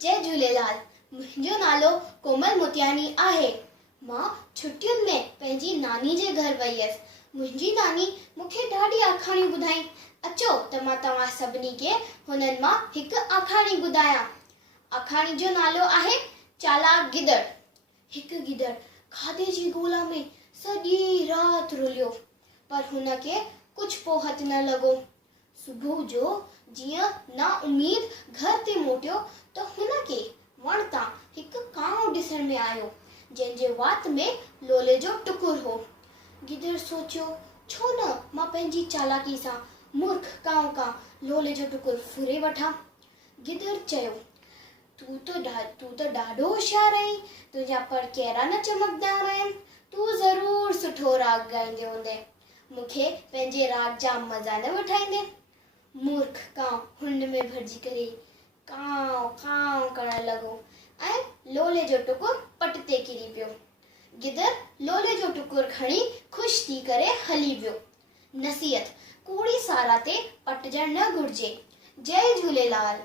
जय झूलेलाल। मुंहिंजो नालो कोमल मोतियानी आहे। मां छुट्टियुनि में पंहिंजी नानी जे घर वई हुयसि। मुंहिंजी नानी मूंखे ॾाढी आखाणियूं ॿुधाई। अचो त मां तव्हां सभिनी खे हुननि मां हिकु आखाणी ॿुधायां। आखाणी जो नालो आहे चालाक गिदड़। हिकु गिदड़ खाधे जी ॻोल्हा में सॼी राति रुलियो, पर हुनखे कुझु पोहत न लॻो। सुबुह जो जीअं ना उमीद घर ते मोटियो त हुनखे वण तां हिकु कांव ॾिसण में आयो, जंहिंजे वात में लोले जो टुकुर हो। गिदड़ सोचियो, छो न मां पंहिंजी चालाकी सां मूर्ख कांव खां लोले जो टुकुर फुरे वठां। गिदड़ चयो, तूं त ॾाढो होशियार आहीं, तुंहिंजा पर कहिड़ा न चमकदार आहिनि। तूं ज़रूरु सुठो राग ॻाईंदे हूंदे, मूंखे पंहिंजे राग जा मज़ा न वठाईंदे। मूर्ख कांव हुंड में भरिजी करे कांव कांव करण लॻो ऐं लोले जो टुकुर पट ते किरी पियो। गिदड़ लोले जो टुकुर खणी ख़ुशि थी करे हली वियो। नसीहत, कूड़ी सारा ते पटजण न घुर्जे। जय झूलेलाल।